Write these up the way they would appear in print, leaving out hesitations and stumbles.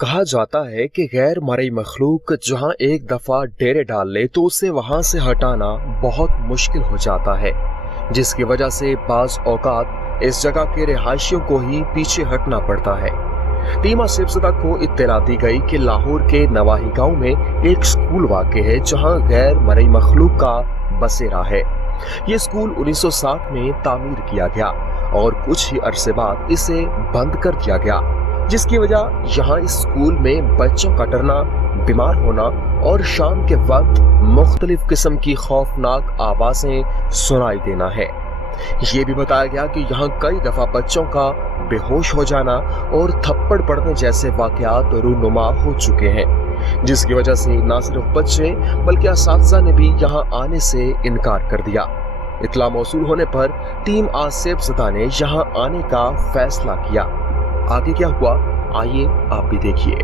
कहा जाता है कि गैर मरई मखलूक जहां एक दफा डेरे डाल ले तो उसे वहां से हटाना बहुत मुश्किल हो जाता है, जिसकी वजह से बाज औकात इस जगह के रिहायशियों को ही पीछे हटना पड़ता है। टीम आसिफजदा को इत्तला दी गई कि लाहौर के नवाही गांव में एक स्कूल वाक़ है जहां गैर मरई मखलूक का बसेरा है। ये स्कूल 1960 में तामीर किया गया और कुछ ही अरसे बाद इसे बंद कर दिया गया, जिसकी वजह यहाँ इस स्कूल में बच्चों का डरना, बीमार होना और शाम के वक्त मुख्तलिफ किस्म की खौफनाक आवाजें सुनाई देना है। ये भी बताया गया कि यहाँ कई दफा बच्चों का बेहोश हो जाना और थप्पड़ पड़ने जैसे वाकयात रूनुमा हो चुके हैं, जिसकी वजह से न सिर्फ बच्चे बल्कि असातिज़ा ने भी यहाँ आने से इनकार कर दिया। इत्तला मौसूल होने पर टीम आसिफजदा ने यहाँ आने का फैसला किया। आगे क्या हुआ आइए आप भी देखिए।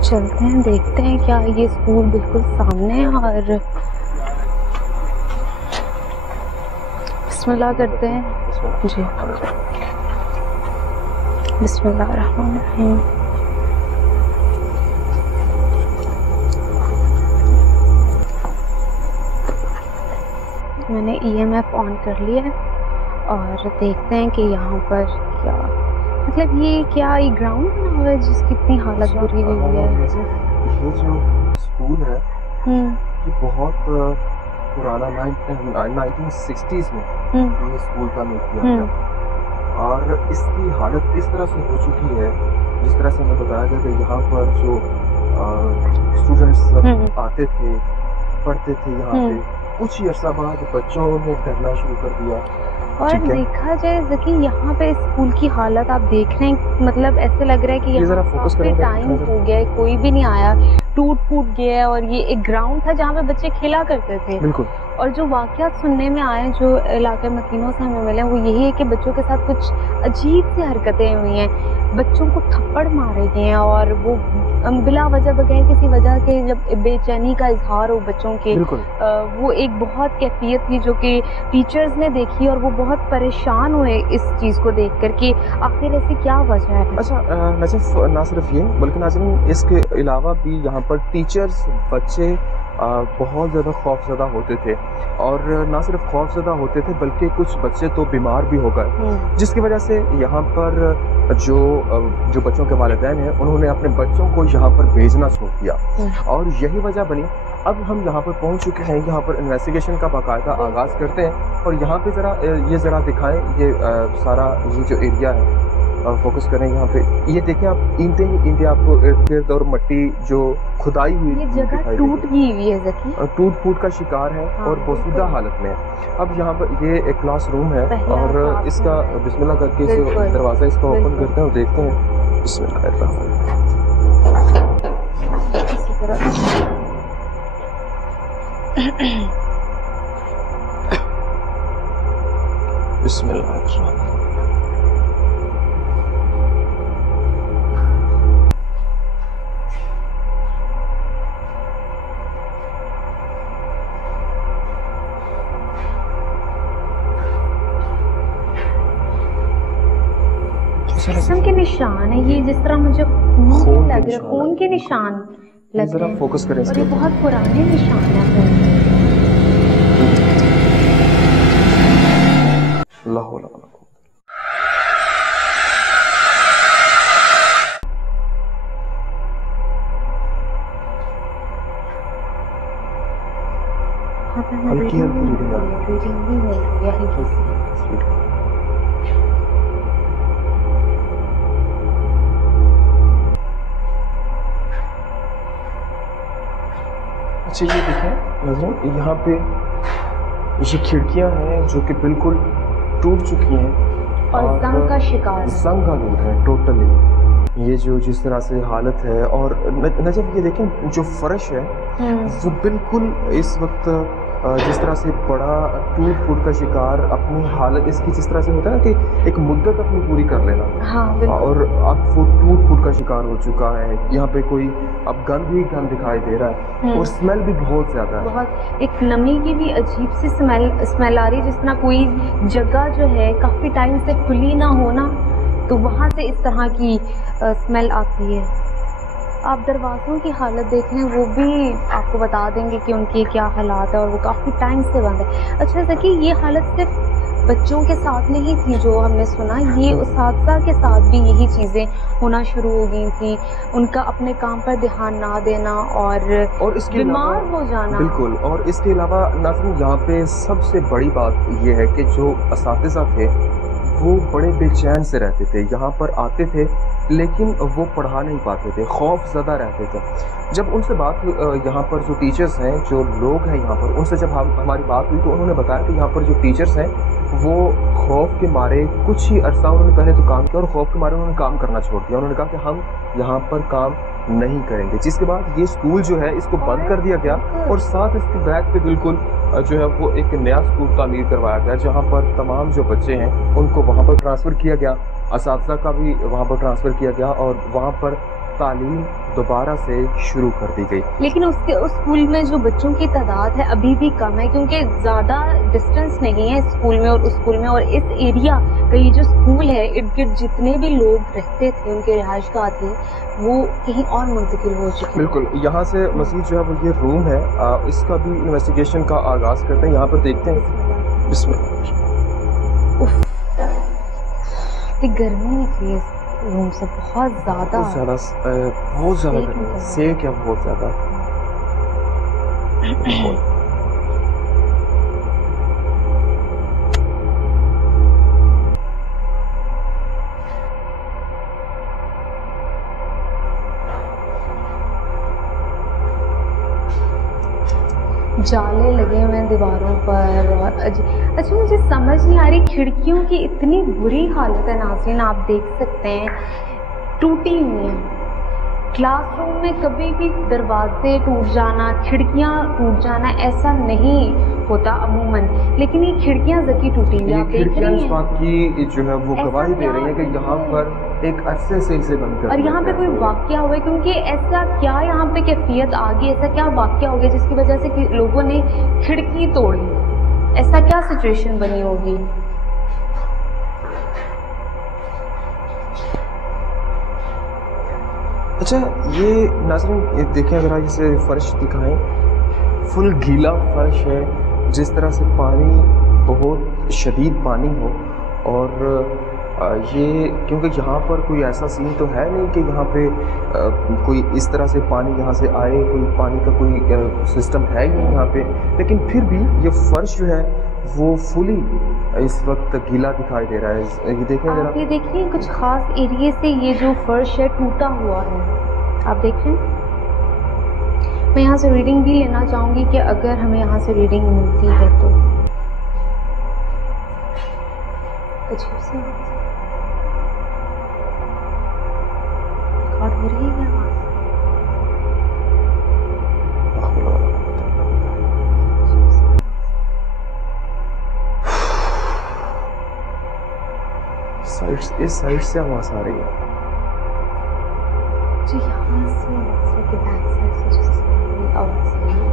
चलते हैं, देखते हैं क्या ये स्कूल बिल्कुल सामने है। और बिस्मिल्लाह करते हैं जी। बिस्मिल्लाहिर्रहमानिर्रहीम। मैंने EMF ऑन कर लिया है और देखते हैं कि यहाँ पर क्या मतलब ये क्या ये ग्राउंड बना हुआ है जिसकी इतनी हालत बुरी हुई है। ये जो स्कूल है ये बहुत पुराना 1960s में ये स्कूल का निर्माण किया गया और इसकी हालत इस तरह से हो चुकी है जिस तरह से हमें बताया गया कि यहाँ पर जो स्टूडेंट्स आते थे, पढ़ते थे यहाँ पे, कुछ ही अर्सा बाद बच्चों ने डरना शुरू कर दिया। और देखा जाए ज़की यहाँ पे स्कूल की हालत आप देख रहे हैं, मतलब ऐसे लग रहा है कि यहाँ काफी टाइम हो गया है, कोई भी नहीं आया, टूट फूट गया है। और ये एक ग्राउंड था जहाँ पे बच्चे खेला करते थे। बिल्कुल। और जो वाक़यात सुनने में आए, जो इलाके मकीनों से हमें मिले, वो यही है कि बच्चों के साथ कुछ अजीब सी हरकतें हुई हैं, बच्चों को थप्पड़ मारे गए हैं और वो बिला वजह बगैर किसी वजह के जब बेचैनी का इजहार हो बच्चों के, वो एक बहुत कैफियत थी जो कि टीचर्स ने देखी और वो बहुत परेशान हुए इस चीज़ को देख कर कि आखिर ऐसी क्या वजह है। अच्छा नजफ, ना सिर्फ ये बल्कि नाज़रीन इसके अलावा भी यहाँ पर टीचर्स, बच्चे बहुत ज़्यादा खौफज़दा होते थे और ना सिर्फ खौफज़दा होते थे बल्कि कुछ बच्चे तो बीमार भी हो गए, जिसकी वजह से यहाँ पर जो बच्चों के वालिदैन हैं उन्होंने अपने बच्चों को यहाँ पर भेजना छोड़ दिया और यही वजह बनी। अब हम यहाँ पर पहुँच चुके हैं, यहाँ पर इन्वेस्टिगेशन का बाकायदा आगाज़ करते हैं और यहाँ पे ज़रा दिखाएं ये सारा ये जो एरिया है, फोकस करें यहाँ पे। ये देखें आप, ईंटें ही ईंटें आपको इर्द गिर्द और मिट्टी जो खुदाई हुई, ये जगह टूट गई हुई है ज़की, टूट फूट का शिकार है और पोशीदा हालत में है। अब यहाँ पर ये एक क्लास रूम है और इसका बिस्मिल्लाह करके दरवाज़ा इसका ओपन करते हैं और देखते हैं। बिस्मिल्लाह बिस्मिल्लाह। किस्म के निशान है ये, जिस तरह मुझे खून लग रहा है, खून के निशान लग रहे हैं। फोकस करें और ये बहुत पुराने निशान हैं खून के। हल्की रीडिंग भी हो रही है हल्की सी। अच्छा ये देखें नज़रों, यहाँ पे ये खिड़कियाँ हैं जो कि बिल्कुल टूट चुकी हैं और जंग का शिकार, जंग आलूद है टोटली। ये जो जिस तरह से हालत है और नजर ये देखें जो फर्श है वो बिल्कुल इस वक्त जिस तरह से बड़ा टूट फूट का शिकार अपनी हालत इसकी जिस तरह से होता है ना कि एक मुद्दत अपनी पूरी कर लेना, और अब वो टूट फूट का शिकार हो चुका है। यहाँ पे कोई अब गंद ही गंद दिखाई दे रहा है और स्मेल भी बहुत ज़्यादा है, बहुत एक नमी की भी अजीब सी स्मेल आ रही है, जिस तरह कोई जगह जो है काफ़ी टाइम से खुली ना होना तो वहाँ से इस तरह की स्मेल आती है। आप दरवाज़ों की हालत देख लें, वो भी आपको बता देंगे कि उनकी क्या हालात है और वो काफ़ी टाइम से बंद है। अच्छा ज़की, ये हालत सिर्फ बच्चों के साथ नहीं थी जो हमने सुना, ये उस्ताद के साथ भी यही चीज़ें होना शुरू हो गई थी। उनका अपने काम पर ध्यान ना देना और इसके बीमार हो जाना। बिल्कुल। और इसके अलावा नाज़रीन, यहाँ पे सबसे बड़ी बात ये है कि जो असातिज़ा थे वो बड़े बेचैन से रहते थे। यहाँ पर आते थे लेकिन वो पढ़ा नहीं पाते थे, खौफ ज़्यादा रहते थे। जब उनसे बात यहाँ पर जो टीचर्स हैं, जो लोग हैं यहाँ पर, उनसे जब हमारी बात हुई तो उन्होंने बताया कि यहाँ पर जो टीचर्स हैं वो खौफ के मारे कुछ ही अरसा उन्होंने पहले तो काम किया और खौफ के मारे उन्होंने काम करना छोड़ दिया। उन्होंने कहा कि हम यहाँ पर काम नहीं करेंगे, जिसके बाद ये स्कूल जो है इसको बंद कर दिया गया और साथ इसके बैक पे बिल्कुल जो है वो एक नया स्कूल तामीर करवाया गया, जहाँ पर तमाम जो बच्चे हैं उनको वहाँ पर ट्रांसफ़र किया गया, असातिज़ा का भी वहाँ पर ट्रांसफ़र किया गया और वहाँ पर तालीम दोबारा से शुरू कर दी गई। लेकिन उस स्कूल में जो बच्चों की तादाद है अभी भी कम है, क्योंकि ज़्यादा डिस्टेंस नहीं है स्कूल में और उस स्कूल में, और इस एरिया का ये जो स्कूल है, इर्द गिर्द जितने भी लोग रहते थे, उनके रिहाइशगाह थी, वो कहीं और मुंतकिल हो चुके हैं। बिल्कुल। यहाँ से मज़ीद जो है वो ये रूम है, इसका भी इन्वेस्टिगेशन का आगाज़ करते हैं। यहाँ पर देखते हैं। बिस्मिल्लाह। गर्मी निकली है रूम से बहुत ज़्यादा सेक है, बहुत ज़्यादा। जाले लगे हुए हैं दीवारों पर और अच्छा मुझे समझ नहीं आ रही, खिड़कियों की इतनी बुरी हालत है नाज़रीन, आप देख सकते हैं, टूटी हुई हैं। क्लासरूम में कभी भी दरवाजे टूट जाना, खिड़कियां टूट जाना ऐसा नहीं होता अमूमन, लेकिन ये खिड़कियां ज़की टूटी हुई, आप देख रही हैं। इस बात की जो है वो गवाही दे रही है कि यहाँ पर एक अरसे से इसे बंद कर, और यहाँ पे कोई वाकया हुआ है, क्योंकि ऐसा क्या यहाँ पे कैफियत आ गई, ऐसा क्या वाकया हो गया जिसकी वजह से कि लोगों ने खिड़की तोड़ी, ऐसा क्या सिचुएशन बनी होगी। अच्छा ये नाज़रीन ये देखें, अगर आप इसे फ़र्श दिखाएं, फुल गीला फ़र्श है, जिस तरह से पानी बहुत शदीद पानी हो। और ये क्योंकि यहाँ पर कोई ऐसा सीन तो है नहीं कि यहाँ पे कोई इस तरह से पानी यहाँ से आए, कोई पानी का कोई सिस्टम है ही नहीं यहाँ पे, लेकिन फिर भी ये फ़र्श जो है वो फुली इस वक्त गीला दिखाई दे रहा है। ये देखें जरा, आप ये देखिए कुछ खास एरिए से ये जो फर्श है टूटा हुआ है, आप देख रहे हैं। मैं यहाँ से रीडिंग भी लेना चाहूँगी कि अगर हमें यहाँ से रीडिंग मिलती है तो अजीब सी रिकॉर्ड हो रही है क्या आवाज़? इस साइड से आवाज़ आ रही है जी, यहाँ से के बैक साइड से जिस आवाज़ आ रही है।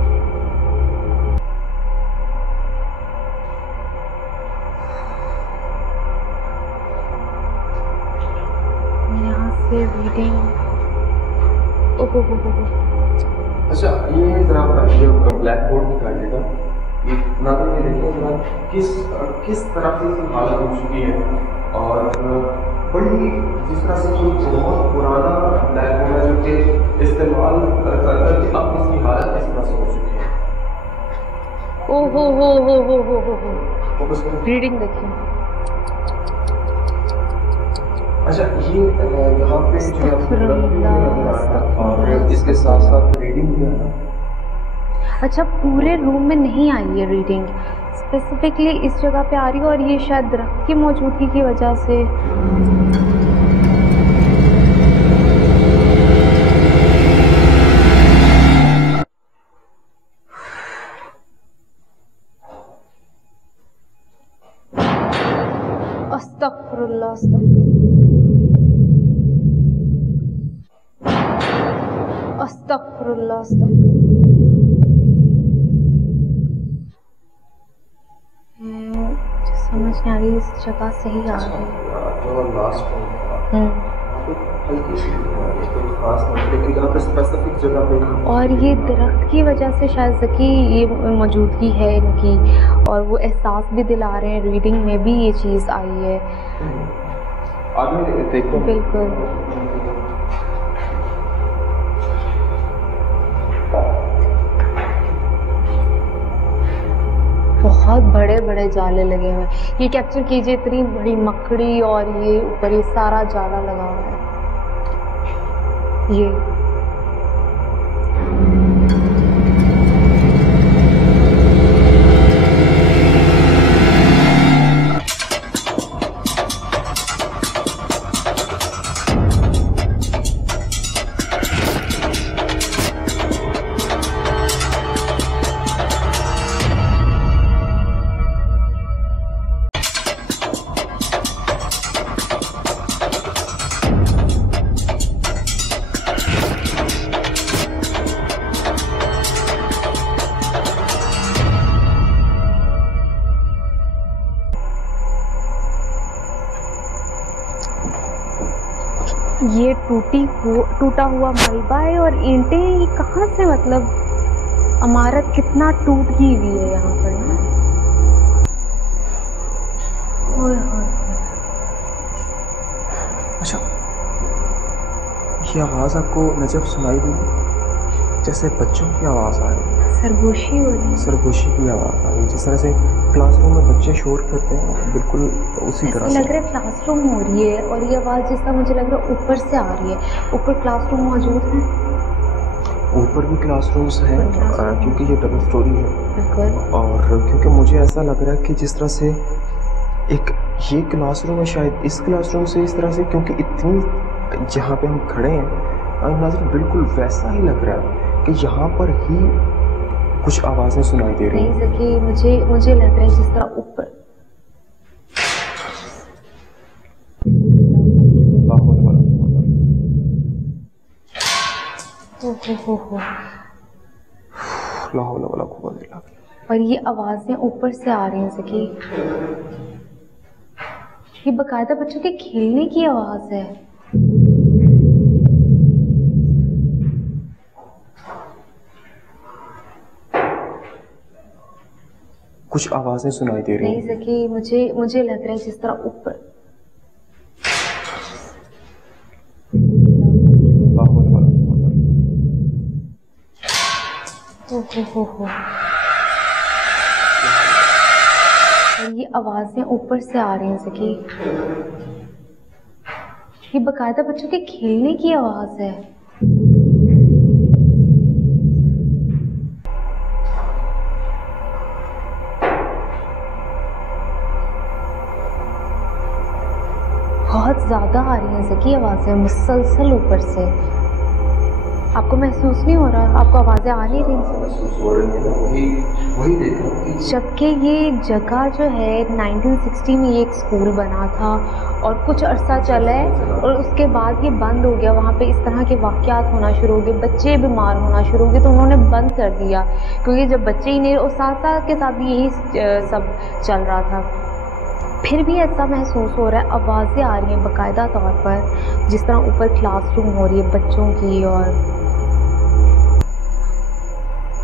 यहाँ से रीडिंग, ओहो हो। अच्छा ये जरा ब्लैक बोर्ड दिखाइएगा, नाज़रीन ये देखिए जरा किस तरह से इसकी हालत हो चुकी है। और बड़ी जिस तरह से कोई बहुत पुराना ब्लैक बोर्ड है जो कि इस्तेमाल करके अब इसकी हालत इस तरह से हो चुकी है। हो रीडिंग देखिए। अच्छा ये यहाँ पे जो और इसके साथ साथ रीडिंग भी है ना। अच्छा पूरे रूम में नहीं आई है रीडिंग, स्पेसिफिकली इस जगह पे आ रही है, और ये शायद दरख्त की मौजूदगी की वजह से। अस्तगफुरुल्लाह, अस्तगफुरुल्लाह, समझ नहीं आ रही, इस जगह सही आ रही है। जो लास्ट हल्की सी कोई खास नहीं, यहाँ पे स्पेसिफिक जगह पे। और ये दरख्त की वजह से शायद ज़की ये मौजूदगी है इनकी, और वो एहसास भी दिला रहे हैं, रीडिंग में भी ये चीज़ आई है। आगे देखते हैं। बिल्कुल। बहुत बड़े बड़े जाले लगे हुए हैं। ये कैप्चर कीजिए, इतनी बड़ी मकड़ी और ये ऊपर ये सारा जाला लगा हुआ है। ये ये टूटा हुआ मलबा है और ईंटें ये कहाँ से, मतलब इमारत कितना टूट गई हुई है यहाँ पर ना। अच्छा, ये आवाज़ आपको नजफ सुनाई दी? जैसे बच्चों की आवाज़ आ रही है, सरगोशी हो रही है, सरगोशी की आवाज़ आ रही है, जिस तरह से क्लासरूम में बच्चे शोर करते हैं, बिल्कुल उसी तरह से लग रहा है क्लासरूम हो रही है। और ये आवाज़ जिस तरह मुझे लग रहा है ऊपर से आ रही है। ऊपर क्लासरूम मौजूद है, ऊपर भी क्लासरूम्स हैं क्योंकि ये डबल स्टोरी है। बिल्कुल। और क्योंकि मुझे ऐसा लग रहा है कि जिस तरह से एक ये क्लासरूम है, शायद इस क्लासरूम से इस तरह से, क्योंकि इतनी जहाँ पे हम खड़े हैं नाज़रीन बिल्कुल वैसा ही लग रहा है कि यहाँ पर ही कुछ आवाज़ें सुनाई दे रही हैं। नहीं, मुझे लग रहा है जिस तरह ऊपर और ये आवाज़ें ऊपर से आ रही हैं ज़की। ये बाकायदा बच्चों के खेलने की आवाज़ है। कुछ आवाज़ें सुनाई दे रही हैं। नहीं ज़की, मुझे लग रहा है जिस तरह ऊपर और ये आवाज़ें ऊपर से आ रही हैं ज़की। ये बाकायदा बच्चों के खेलने की आवाज़ है। बहुत ज़्यादा आ रही हैं ज़की आवाज़ें, मुसलसल ऊपर से। आपको महसूस नहीं हो रहा? आपको आवाज़ें आ नहीं रही? वही देख रहा हूं। जबकि ये जगह जो है 1960 में ये एक स्कूल बना था और कुछ अरसा चला है और उसके बाद ये बंद हो गया। वहाँ पे इस तरह के वाक़यात होना शुरू हो गए, बच्चे बीमार होना शुरू हो गए, तो उन्होंने बंद कर दिया क्योंकि जब बच्चे ही नहीं, और साथ के साथ भी यही सब चल रहा था। फिर भी ऐसा महसूस हो रहा है, आवाज़ें आ रही हैं बाकायदा तौर पर, जिस तरह ऊपर क्लासरूम हो रही है बच्चों की। और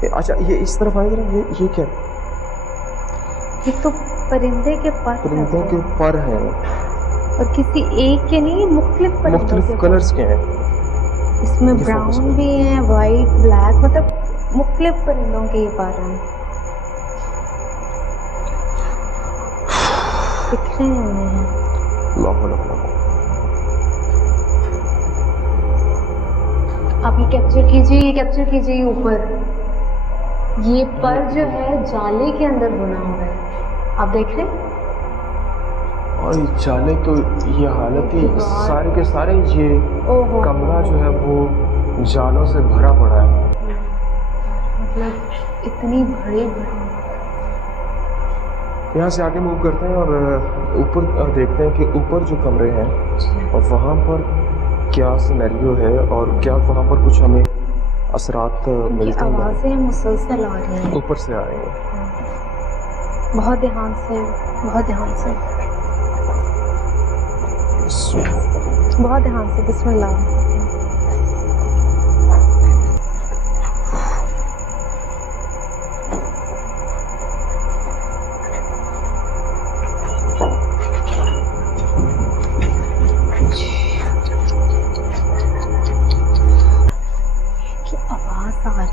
अच्छा, ये इस तरफ आए जरा, ये क्या? ये तो परिंदे के पर, परिंदों के पर हैं और किसी एक के नहीं, मुख्तलिफ कलर्स के हैं। इसमें ब्राउन भी हैं, वाइट, ब्लैक, मतलब मुख्तलिफ परिंदों के ये पर हैं, बिखरे हुए हैं। आप ये कैप्चर कीजिए ऊपर। ये पर जो है जाले के अंदर बुना हुआ है, आप देख रहे हैं? और ये जाले तो ये हालत ही, सारे के सारे ये कमरा जो है वो जालों से भरा पड़ा है। मतलब इतनी बड़ी यहाँ से आगे मूव करते हैं और ऊपर देखते हैं कि ऊपर जो कमरे हैं और वहाँ पर क्या सिनेरियो है और क्या वहाँ पर कुछ हमें असरात मिलते हैं। आवाज़ें मुसलसल आ रही हैं, ऊपर से आ रही हैं। बहुत ध्यान से, बिस्मिल्लाह।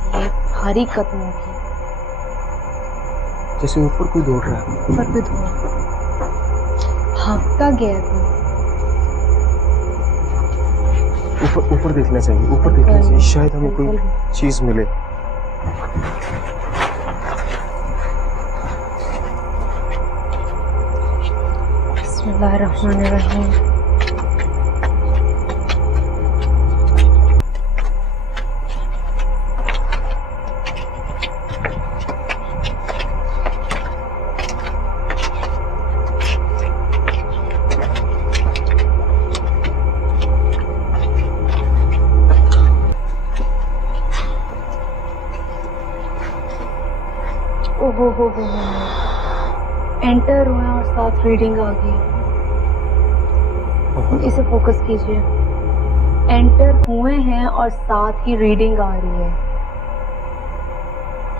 रही है, भारी कदमों की, जैसे ऊपर कोई दौड़ रहा है। ऊपर कोई दौड़ भागता गया है कोई। ऊपर देखना चाहिए, ऊपर देखना चाहिए, शायद हमें कोई चीज मिले। बिस्मिल्लाहिर्रहमानिर्रहीम। हो एंटर हुए और साथ रीडिंग आ गई। इसे फोकस कीजिए। एंटर हुए हैं और साथ ही रीडिंग आ रही है।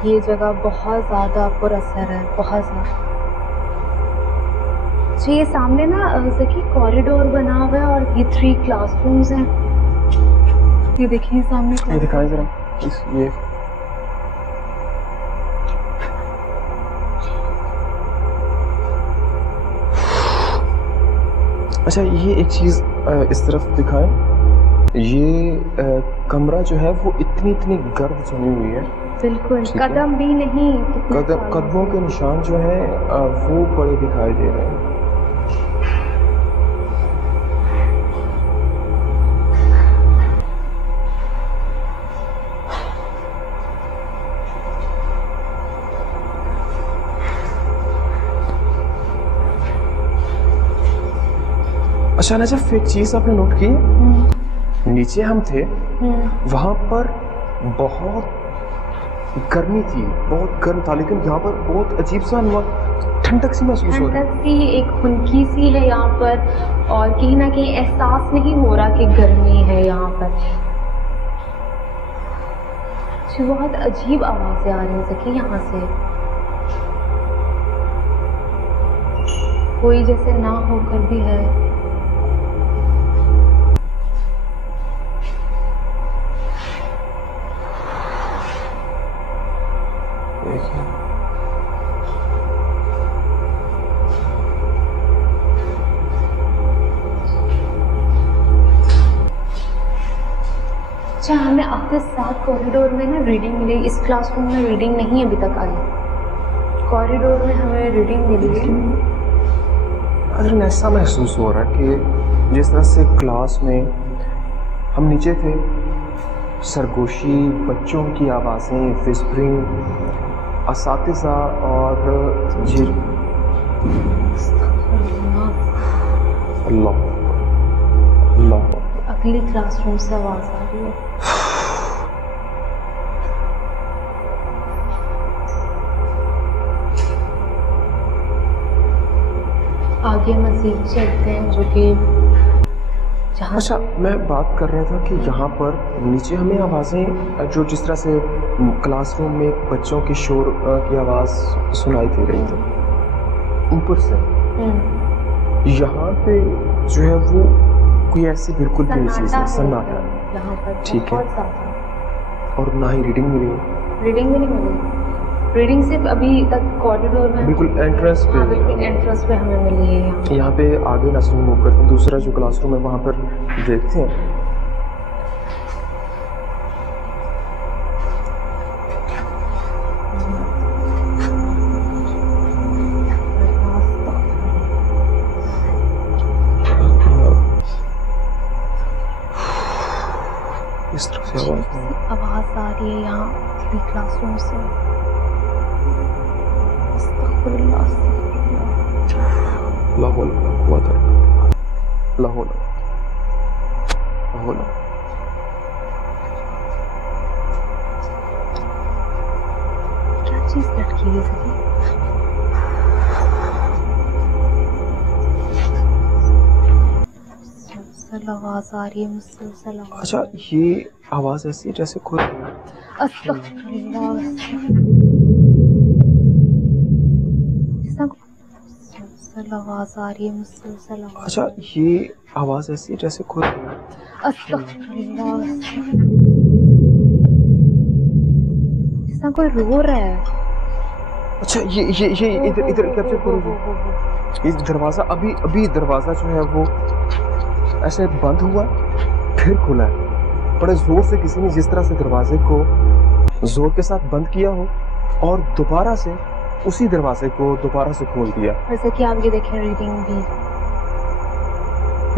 ये जगह बहुत ज्यादा पुरअसर है, बहुत ज्यादा। जी ये सामने ना ज़की कॉरिडोर बना हुआ है और ये 3 क्लासरूम्स हैं। ये देखिए सामने, ये दिखाएं जरा ये अच्छा, ये एक चीज़ इस तरफ दिखाएं। ये कमरा जो है वो इतनी गर्द जमी हुई है, बिल्कुल कदम भी नहीं, कदमों के निशान जो है वो बड़े दिखाई दे रहे हैं। अच्छा नजफ, एक चीज आपने नोट की, नीचे हम थे वहां पर बहुत गर्मी थी, बहुत गर्म था, लेकिन यहाँ पर बहुत अजीब सा ठंडक सी महसूस हो रही है। ठंडक सी, एक खुनकी सी है यहाँ पर, और कहीं ना कहीं एहसास नहीं हो रहा कि गर्मी है यहाँ पर। बहुत अजीब आवाजें आ रही सकी यहाँ से, कोई जैसे ना होकर भी है। अच्छा, हमें आते साथ कॉरिडोर में ना रीडिंग मिली। इस क्लासरूम में रीडिंग नहीं अभी तक आई, कॉरिडोर में हमें रीडिंग मिली है। अगर ऐसा महसूस हो रहा है कि जिस तरह से क्लास में हम नीचे थे, सरगोशी, बच्चों की आवाज़ें, विस्परिंग, असातिज़ा और जी अल्लाह अल्लाह, अगली क्लासरूम से आवाज़ आ रही है। आगे मज़ीद चलते हैं, जो कि जहाँ। अच्छा, मैं बात कर रहा था कि यहाँ पर नीचे हमें आवाज़ें जो जिस तरह से क्लासरूम में बच्चों की शोर की आवाज़ सुनाई दे रही थी ऊपर से, यहाँ पे जो है वो कोई ऐसी बिल्कुल भी नहीं चीज़ है, सन्नाटा यहाँ पर, ठीक है। और ना ही रीडिंग मिली, रीडिंग भी नहीं मिली। रीडिंग सिर्फ अभी तक कॉरिडोर में, बिल्कुल एंट्रेंस पे, बिल्कुल एंट्रेंस पे हमें मिली है। यहाँ पे आगे ना मूव करते हैं, दूसरा जो क्लासरूम है वहाँ पर देखते हैं। इस तरह से आवाज़ आ रही है यहाँ क्लासरूम से। क्या चीज़ लटकी हुई है? आवाज़ आ रही है मुसलसल आवाज़। अच्छा, ये आवाज़ ऐसी जैसे कोई आवाज़ आ रही है मुसलसल आवाज़। अच्छा, ये आवाज़ ऐसी जैसे कोई कोई रो रहा है। अच्छा ये इधर कैप्चर करो। ये दरवाजा अभी दरवाजा जो है वो ऐसे बंद हुआ फिर खुला है। बड़े जोर से किसी ने जिस तरह से दरवाजे को जोर के साथ बंद किया हो और दोबारा से उसी दरवाजे को दोबारा से खोल दिया। जैसे कि आप ये देखें रीडिंग भी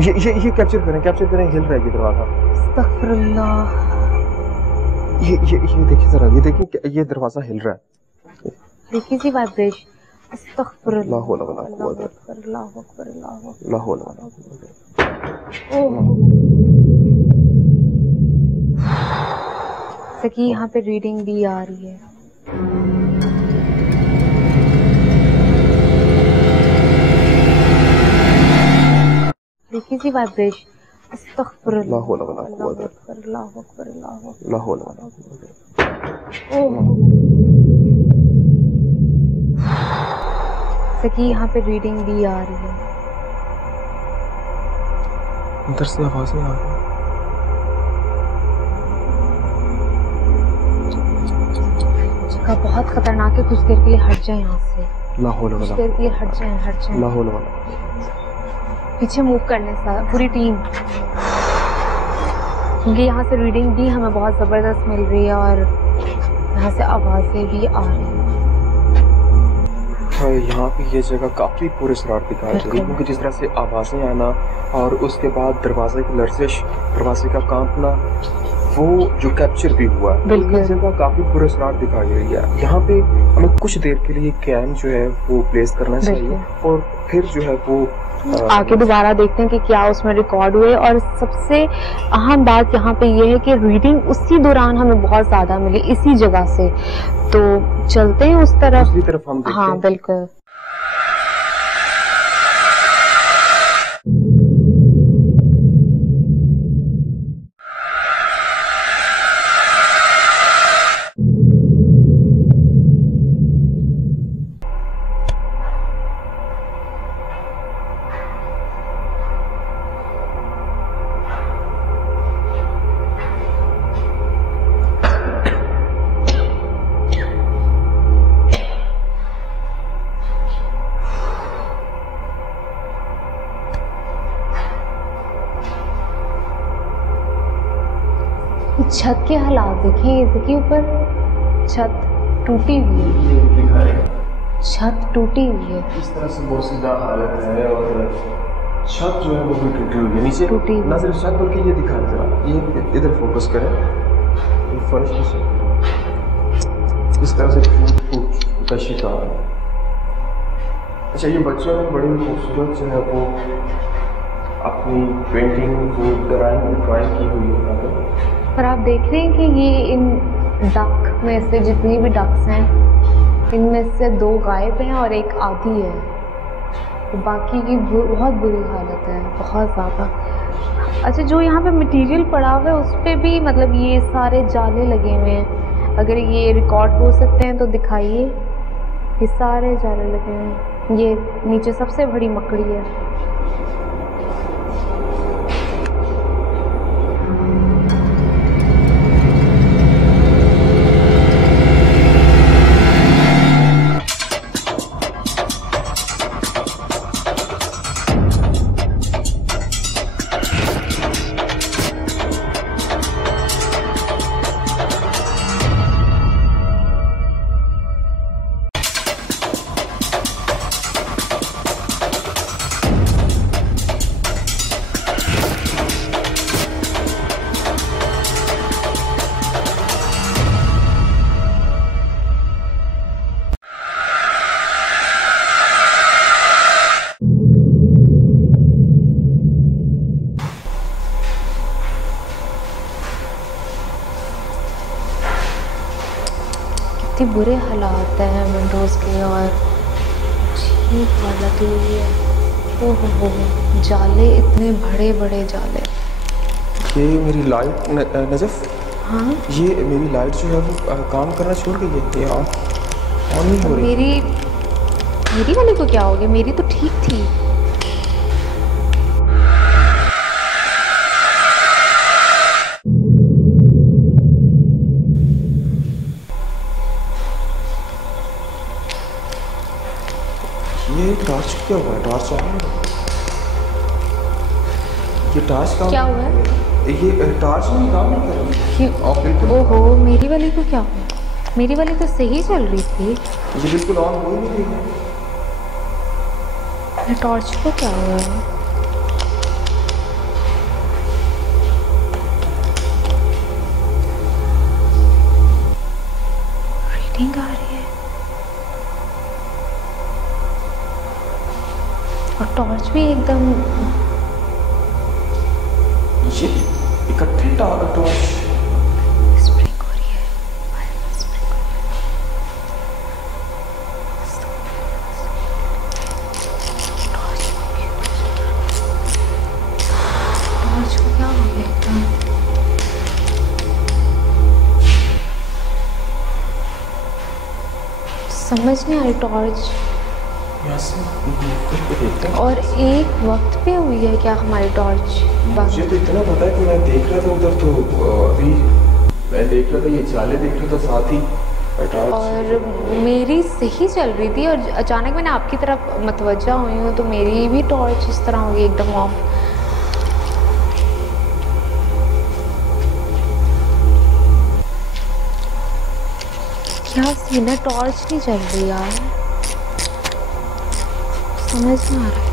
ये कैप्चर करें हिल रहा है ये दरवाजा। अस्तगफिरुल्लाह। ये देखिए जरा, ये देखिए ये दरवाजा हिल रहा है। हल्की सी वाइब्रेशन। अस्तगफिरुल्लाह। सकी यहाँ पे रीडिंग भी आ रही है। हल्की सी वाइब्रेशन। अस्तगफिरुल्लाह। सकी यहाँ पे रीडिंग भी आ रही है। अंदर से आवाजें आ रही हैं। जगह बहुत खतरनाक है, कुछ देर के लिए हट जाए यहाँ से। कुछ देर के लिए हट जाए। पीछे मूव करने से पूरी टीम, क्योंकि यहाँ से रीडिंग भी हमें बहुत ज़बरदस्त मिल रही है और यहाँ से आवाज़ें भी आ रही हैं। यहाँ पे ये जगह काफ़ी पुरस्कार दिखाई दे रही है, क्योंकि जिस तरह से आवाज़ें आना और उसके बाद दरवाजे की लर्जिश, दरवाजे का कांपना, वो जो कैप्चर भी हुआ है, ये जगह काफ़ी पुरस्कार दिखाई दे रही है। यहाँ पे हमें कुछ देर के लिए कैम जो है वो प्लेस करना चाहिए और फिर जो है वो आके दोबारा देखते हैं कि क्या उसमें रिकॉर्ड हुए। और सबसे अहम बात यहाँ पे ये है कि रीडिंग उसी दौरान हमें बहुत ज़्यादा मिली इसी जगह से। तो चलते हैं उस तरफ। दूसरी तरफ हम देखते हैं। हाँ बिल्कुल। छत के हालात देखिए, इसके ऊपर छत टूटी हुई है। छत टूटी हुई है, इस तरह से बहुत सीधा हालत है और छत जो है वो भी टूटी हुई है। नीचे टूटी ना सिर्फ छत बल्कि ये दिखाएं जरा, ये इधर फोकस करें, ये फर्श इस तरह से टूटा शिकार। अच्छा ये बच्चों ने बड़ी खूबसूरत जो है वो अपनी पेंटिंग वो ड्राइंग की हुई है। पर आप देख रहे हैं कि ये इन डक में से जितनी भी डक्स हैं, इनमें से 2 गायब हैं और एक आधी है। तो बाकी की बहुत बुरी हालत है, बहुत ज़्यादा। अच्छा जो यहाँ पे मटेरियल पड़ा हुआ है उस पर भी मतलब ये सारे जाले लगे हुए हैं। अगर ये रिकॉर्ड हो सकते हैं तो दिखाइए। ये सारे जाले लगे हुए हैं। ये नीचे सबसे बड़ी मकड़ी है। कितने बुरे हालात हैं विंडोज़ के और ठीक हालत हुई है। ओहो जाले, इतने बड़े बड़े जाले। ये मेरी लाइट नजफ, हाँ ये मेरी लाइट जो है वो काम करना छोड़ गई है, ये ऑन नहीं हो रही। मेरी वाली को क्या हो गया? मेरी तो ठीक थी। टॉर्च क्या हुआ है? टॉर्च आ रहा है? ये टॉर्च का क्या हुआ है? ये टॉर्च नहीं काम नहीं कर रही। क्यों? बिल्कुल। ओहो, मेरी वाली को क्या हुआ? मेरी वाली तो सही चल रही थी। ये बिल्कुल ऑन हो ही नहीं रही है। टॉर्च को क्या हुआ है? रीडिंग आ रही है और टॉर्च भी एकदम ये इकट्ठे टॉर्च स्प्रिंग हो रही है। टॉर्च को क्या हो गया एकदम? समझ नहीं आ रही टॉर्च। यहाँ से करके देखते हैं। और एक वक्त पे हुई है क्या हमारी टॉर्च? मुझे तो इतना पता है कि मैं देख रहा था उधर, तो अभी मैं देख रहा था, ये जाले देख रहा था साथ ही टॉर्च। और मेरी सही चल रही थी और अचानक मैंने आपकी तरफ मतवज्जा हुई हूँ तो मेरी भी टॉर्च इस तरह हो गई एकदम ऑफ। क्या सीन है? टॉर्च नहीं चल रही यार, समझ नहीं आ रहा है।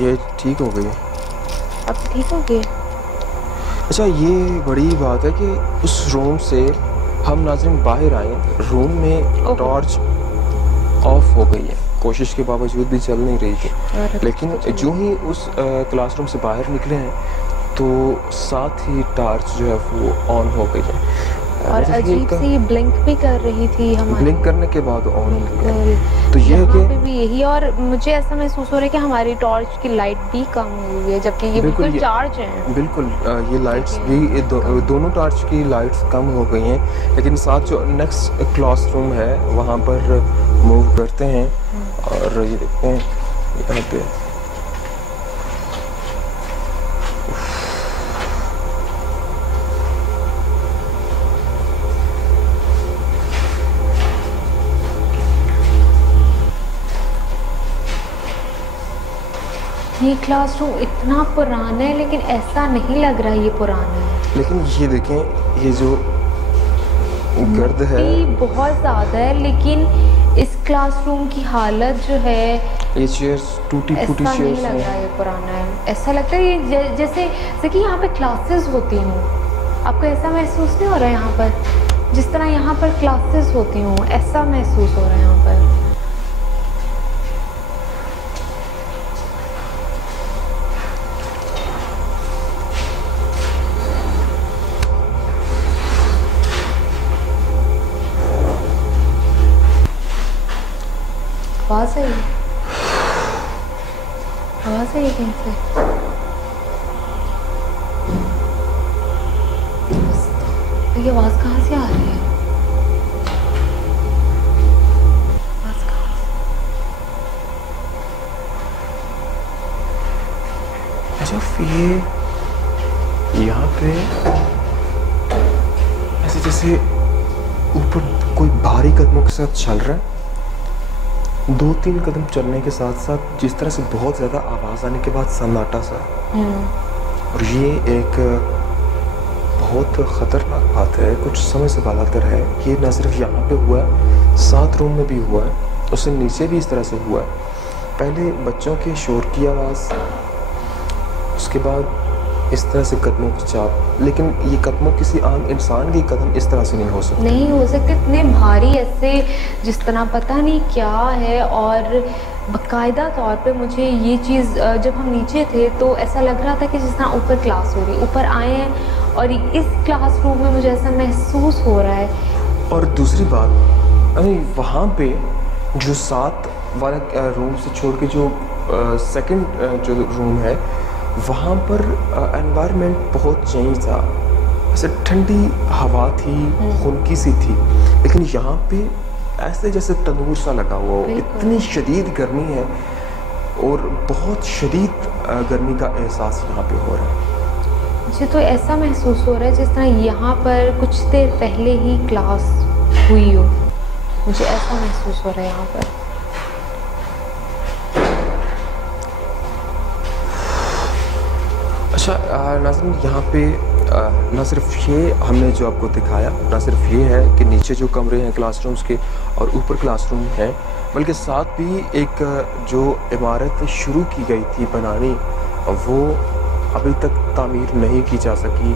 ये ठीक हो गई। अब ठीक हो गई? अच्छा, ये बड़ी बात है कि उस रूम से हम नाज़रीन बाहर आए, रूम में टॉर्च ऑफ हो गई है, कोशिश के बावजूद भी चल नहीं रही थी। लेकिन जो ही उस क्लासरूम से बाहर निकले हैं तो साथ ही टॉर्च जो है वो ऑन हो गई है और अजीब सी ब्लिंक भी कर रही थी हमारी। ब्लिंक करने के बाद ऑन हो गई। तो ये है कि भी यही, और मुझे ऐसा महसूस हो रहा है कि हमारी टॉर्च की लाइट भी कम हुई है जबकि ये बिल्कुल चार्ज है। बिल्कुल ये लाइट्स भी दोनों टॉर्च की लाइट्स कम हो गई हैं। लेकिन साथ जो नेक्स्ट क्लासरूम है वहाँ पर मूव करते हैं और ये देखते हैं यहाँ पे ये क्लासरूम इतना पुराना है लेकिन ऐसा नहीं लग रहा ये पुराना है। लेकिन ये देखें, ये जो गर्द है बहुत ज़्यादा है, लेकिन इस क्लासरूम की हालत जो है, ये चेयर्स टूटी फूटी चेयर्स नहीं लग रहा ये पुराना है। ऐसा लगता है ये जैसे कि यहाँ पे क्लासेस होती हूँ। आपको ऐसा महसूस नहीं हो रहा है यहाँ पर? जिस तरह यहाँ पर क्लासेस होती हूँ ऐसा महसूस हो रहा है यहाँ पर। आवाज़ आई, आवाज़ आई कहीं से? ये आवाज़ कहाँ से आ रही है? आवाज़ कहाँ से? अच्छा, ये यहाँ पे ऐसे जैसे ऊपर कोई भारी कदमों के साथ चल रहा है। 2-3 कदम चलने के साथ साथ जिस तरह से बहुत ज़्यादा आवाज़ आने के बाद सन्नाटा सा। और ये एक बहुत ख़तरनाक बात है, कुछ समय से बालातर है। ये न सिर्फ यहाँ पे हुआ है, 7 रूम में भी हुआ है, उससे नीचे भी इस तरह से हुआ है। पहले बच्चों के शोर की आवाज़, उसके बाद इस तरह से कदमों की चाप, लेकिन ये कदमों किसी आम इंसान के कदम इस तरह से नहीं हो सकते। नहीं हो सकते, इतने भारी ऐसे जिस तरह पता नहीं क्या है। और बाकायदा तौर पे मुझे ये चीज़ जब हम नीचे थे तो ऐसा लग रहा था कि जिस तरह ऊपर क्लास हो रही, ऊपर आए हैं और इस क्लासरूम में मुझे ऐसा महसूस हो रहा है। और दूसरी बात, वहाँ पे जो 7 वाला रूम से छोड़ के जो सेकंड जो रूम है, वहाँ पर एनवायरनमेंट बहुत चेंज था। ऐसे ठंडी हवा थी, खुनकी सी थी, लेकिन यहाँ पे ऐसे जैसे तंदूर सा लगा हुआ हो। इतनी शदीद गर्मी है और बहुत शदीद गर्मी का एहसास यहाँ पे हो रहा है। मुझे तो ऐसा महसूस हो रहा है जिस तरह यहाँ पर कुछ देर पहले ही क्लास हुई हो, मुझे ऐसा महसूस हो रहा है यहाँ पर। अच्छा नाज़रीन, यहाँ पे ना सिर्फ ये हमने जो आपको दिखाया, ना सिर्फ ये है कि नीचे जो कमरे हैं क्लासरूम्स के और ऊपर क्लासरूम हैं, बल्कि साथ भी एक जो इमारत शुरू की गई थी बनानी, वो अभी तक तामीर नहीं की जा सकी,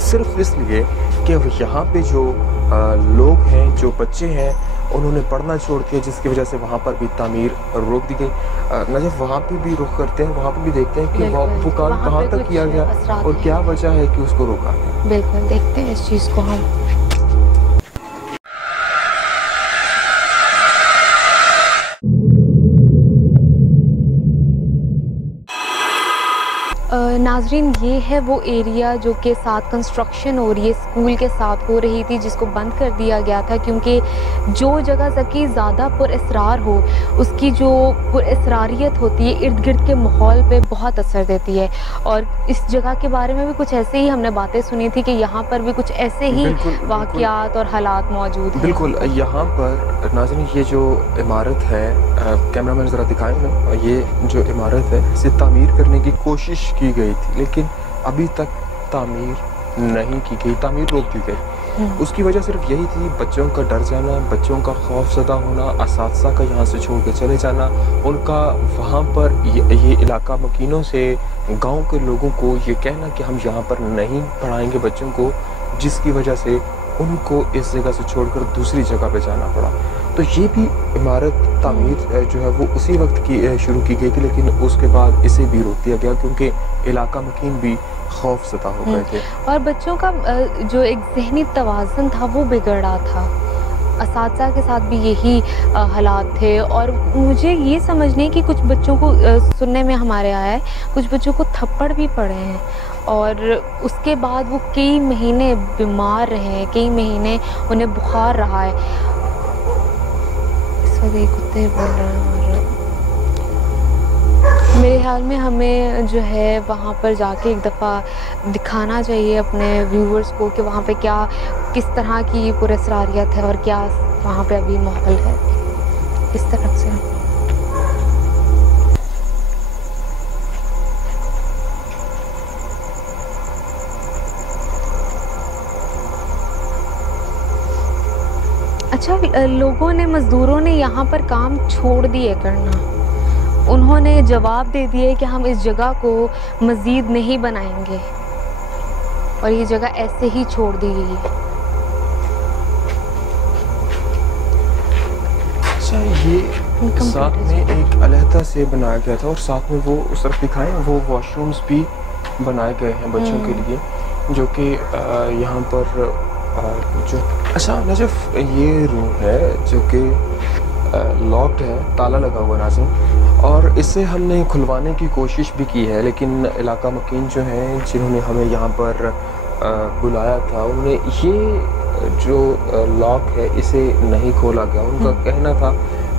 सिर्फ इसलिए कि यहाँ पे जो लोग हैं, जो बच्चे हैं, उन्होंने पढ़ना छोड़ दिया, जिसकी वजह से वहाँ पर भी तामीर रोक दी गई। नजफ वहाँ पे भी रुख करते हैं, वहाँ पे भी देखते हैं कि वो काम कहाँ तक किया गया और क्या वजह है कि उसको रोका गया। बिल्कुल देखते हैं इस चीज़ को हम। नाजरीन, ये है वो एरिया जो के साथ कंस्ट्रक्शन हो रही है, स्कूल के साथ हो रही थी, जिसको बंद कर दिया गया था क्योंकि जो जगह ज़की ज़्यादा पुरअसरार हो, उसकी जो पुरअसरारियत होती है इर्द गिर्द के माहौल पे बहुत असर देती है। और इस जगह के बारे में भी कुछ ऐसे ही हमने बातें सुनी थी कि यहाँ पर भी कुछ ऐसे ही वाक़यात और हालात मौजूद हैं। बिल्कुल, यहाँ पर नाज़रीन ये जो इमारत है, कैमरा मैन ज़रा दिखाएं ना, ये जो इमारत है इसे तामीर करने की कोशिश की गई थी, लेकिन अभी तक तामीर नहीं की गई, तामीर रोक दी गई। उसकी वजह सिर्फ यही थी, बच्चों का डर जाना, बच्चों का खौफज़दा होना, असातिज़ा का यहाँ से छोड़ के चले जाना, उनका वहाँ पर ये इलाका मकीनों से गांव के लोगों को ये कहना कि हम यहाँ पर नहीं पढ़ाएंगे बच्चों को, जिसकी वजह से उनको इस जगह से छोड़कर दूसरी जगह पे जाना पड़ा। तो ये भी इमारत तामीर जो है वो उसी वक्त की शुरू की गई थी, लेकिन उसके बाद इसे भी रोक दिया गया क्योंकि इलाका मकीन भी खौफज़दा हो गए थे और बच्चों का जो एक ज़हनी तवाज़ुन था वो बिगड़ा था। असातिज़ा के साथ भी यही हालात थे। और मुझे ये समझ नहीं कि कुछ बच्चों को सुनने में हमारे आया है, कुछ बच्चों को थप्पड़ भी पड़े हैं और उसके बाद वो कई महीने बीमार रहे हैं, कई महीने उन्हें बुखार रहा है। इस वजह कुत्ते बोल रहे हैं। मेरे ख्याल में हमें जो है वहाँ पर जाके एक दफ़ा दिखाना चाहिए अपने व्यूवर्स को कि वहाँ पे क्या, किस तरह की पुरअसरारियत है और क्या वहाँ पे अभी माहौल है इस तरफ से। अच्छा, लोगों ने, मज़दूरों ने यहाँ पर काम छोड़ दिए करना। उन्होंने जवाब दे दिए कि हम इस जगह को मज़ीद नहीं बनाएंगे और ये जगह ऐसे ही छोड़ दी गई है। अच्छा, ये साथ में एक अलहदा से बनाया गया था और साथ में वो उस तरफ दिखाएं, वो वॉशरूम्स भी बनाए गए हैं बच्चों के लिए, जो कि यहाँ पर जो अच्छा नजफ ये रूम है जो कि लॉक्ड है, ताला लगा हुआ नाज़रीन, और इसे हमने खुलवाने की कोशिश भी की है, लेकिन इलाका मकीन जो हैं जिन्होंने हमें यहाँ पर बुलाया था, उन्होंने ये जो लॉक है इसे नहीं खोला गया। उनका कहना था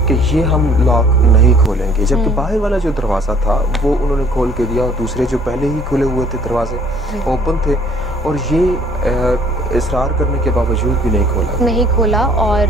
कि ये हम लॉक नहीं खोलेंगे, जबकि बाहर वाला जो दरवाज़ा था वो उन्होंने खोल के दिया और दूसरे जो पहले ही खुले हुए थे दरवाजे ओपन थे, और ये इसरार करने के बावजूद भी नहीं खोला। और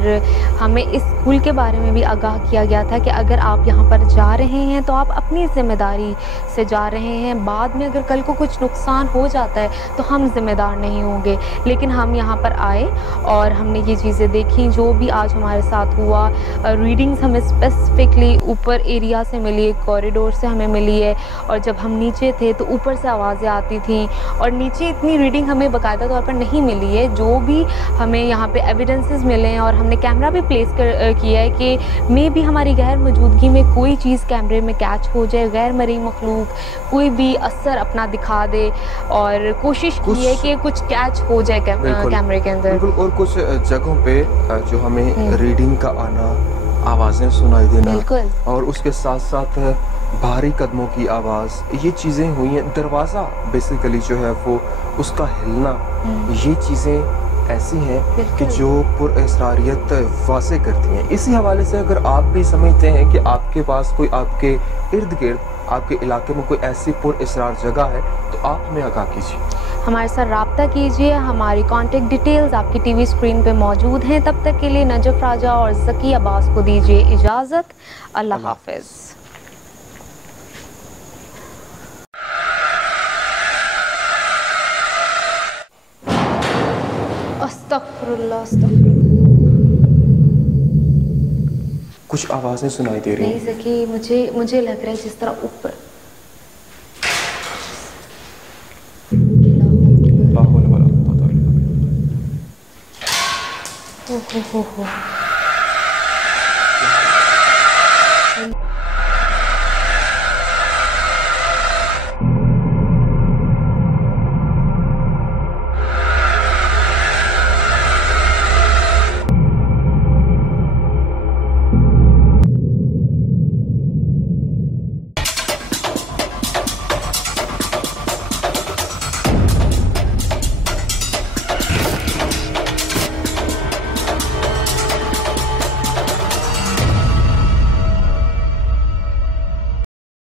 हमें इस स्कूल के बारे में भी आगाह किया गया था कि अगर आप यहाँ पर जा रहे हैं तो आप अपनी ज़िम्मेदारी से जा रहे हैं, बाद में अगर कल को कुछ नुकसान हो जाता है तो हम ज़िम्मेदार नहीं होंगे। लेकिन हम यहाँ पर आए और हमने ये चीज़ें देखी, जो भी आज हमारे साथ हुआ, रीडिंग्स हमें स्पेसिफिकली ऊपर एरिया से मिली है, कॉरिडोर से हमें मिली है। और जब हम नीचे थे तो ऊपर से आवाज़ें आती थी और नीचे इतनी रीडिंग हमें बाकायदा तौर पर नहीं मिली है। जो भी हमें यहाँ पे एविडेंसेस मिले हैं और हमने कैमरा भी प्लेस किया है कि मे भी हमारी गैर मौजूदगी में कोई चीज़ कैमरे में कैच हो जाए, गैर मरी मखलूक कोई भी असर अपना दिखा दे, और कोशिश की है कि कुछ कैच हो जाए कैमरे के अंदर। बिल्कुल। और कुछ जगहों पे जो हमें रीडिंग का आना, आवाज़ें सुनाई देना, और उसके साथ साथ भारी कदमों की आवाज़, ये चीज़ें हुई हैं। दरवाज़ा बेसिकली जो है वो उसका हिलना, ये चीज़ें ऐसी हैं कि जो पुरअसरारियत वाज़े करती हैं। इसी हवाले से अगर आप भी समझते हैं कि आपके पास कोई, आपके इर्द गिर्द, आपके इलाके में कोई ऐसी पुरअसरार जगह है, तो आप हमें आगाह कीजिए, हमारे साथ रब्ता कीजिए। हमारी कॉन्टेक्ट डिटेल्स आपकी टीवी स्क्रीन पे मौजूद हैं। तब तक के लिए नजफ राजा और ज़की अब्बास को दीजिए इजाज़त। अल्लाह हाफ़िज़। अस्तग़फिरुल्लाह, अस्तग़फिरुल्लाह। कुछ आवाज़ें सुनाई दे रही हैं। नहीं ज़की, मुझे लग रहा है जिस तरह ऊपर